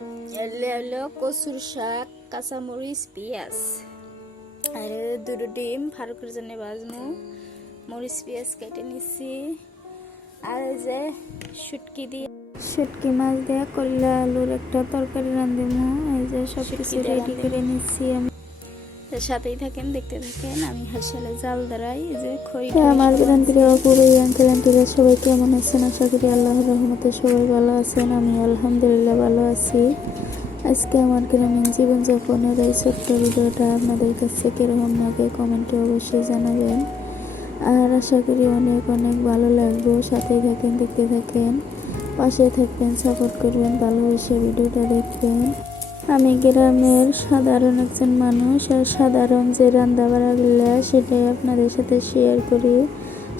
এলে হলো কচুর শাক, কাঁচামরিচ, পেঁয়াজ আর দুটো ডিম ফারুকের জন্য ভাজমু। মরিচ পেঁয়াজ কেটে নিচ্ছি। আর এই যে শুটকি মাছ দিয়ে করলা আলুর একটা তরকারি রাঁধবো। এই যে সব কিছু রেডি করে নিচ্ছি আমি। সাথেই থাকেন, দেখতে থাকেন। আমি হাসলে জাল দাঁড়াই। এই যে খড়ি আমার গ্রান্তিরা পুরোই আন্টিরা সবাই কেমন আছেন? আশা করি আল্লাহর রহমতে সবাই ভালো আছেন। আমি আলহামদুলিল্লাহ ভালো আছি। আজকে আমার গ্রামীণ জীবনযাপনের এই ছোট্ট ভিডিওটা আপনাদের কাছে কীরকম লাগে কমেন্টে অবশ্যই জানাবেন। আর আশা করি অনেক অনেক ভালো লাগবে। সাথেই থাকেন, দেখতে থাকেন, পাশে থাকবেন, সাপোর্ট করবেন, ভালোবেসে ভিডিওটা দেখবেন। আমি গ্রামের সাধারণ একজন মানুষ, আর সাধারণ যে রান্নাবাড়াগুলো সেটাই আপনাদের সাথে শেয়ার করি।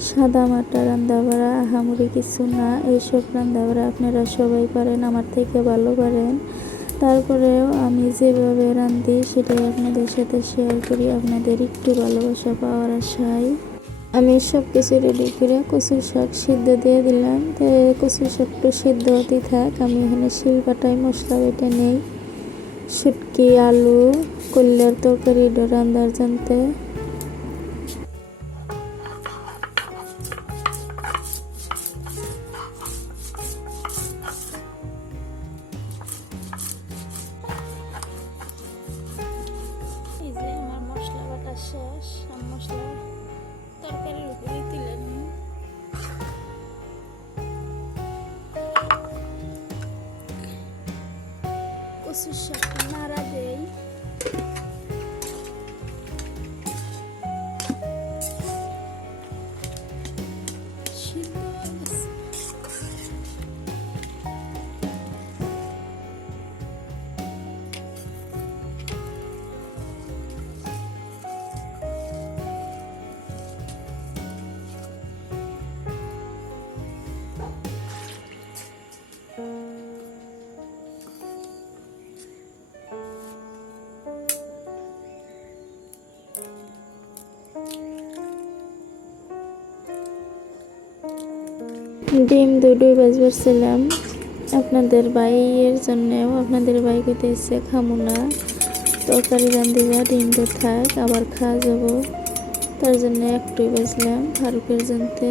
সাদা মাটা রান্নাবাড়া আহামরি কিছু না। এইসব রান্নাবাড়া আপনারা সবাই পারেন, আমার থেকে ভালো পারেন। তারপরেও আমি যেভাবে রাঁধি সেটাই আপনাদের সাথে শেয়ার করি, আপনাদের একটু ভালোবাসা পাওয়ার আশায়। আমি সব কিছু রেডি করে কচুর শাক সিদ্ধ দিয়ে দিলাম। তো কচুর শাকটা সিদ্ধ হতে থাক। আমি এখানে শিলপাটায় মশলা বেটে নেই। শুটকি, আলু, কল্যার তরকারি রান্নার জানতে এই যে আমার মশলা বাটা শেষ। আমি মশলা তরকারির উপরে তুলে নিই। কচুর শাকটা নাড়া দেই। সিদ্ধ হয়ে গেছে। ডিম দুটোই বাজবারছিলাম আপনাদের ভাইয়ের জন্যেও। আপনাদের ভাই কইতে ইচ্ছে খামু না, তরকারি রান্ধিবা, ডিমটা থাক, আবার খাওয়া যাব। তার জন্য একটুই বাজলাম ফারুকের জানতে।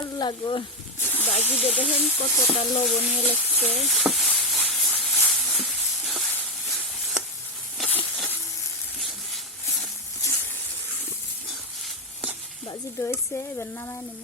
আল্লাহ গো, বাজিতে দেখেন কতটা লবণীয় লাগছে। বাজি দইছে, এবার নামায় নেব।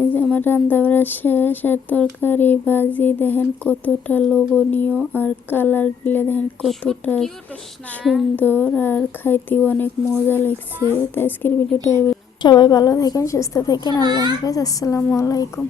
এই যে আমার রান্না বাড়া শেষ, আর তরকারি ভাজি দেখেন কতটা লোভনীয়, আর কালার গুলো দেখেন কতটা সুন্দর, আর খাইতেও অনেক মজা লাগছে। তো আজকের ভিডিওটা সবাই ভালো থাকেন, সুস্থ থাকেন, আল্লাহ হাফেজ, আসসালামু আলাইকুম।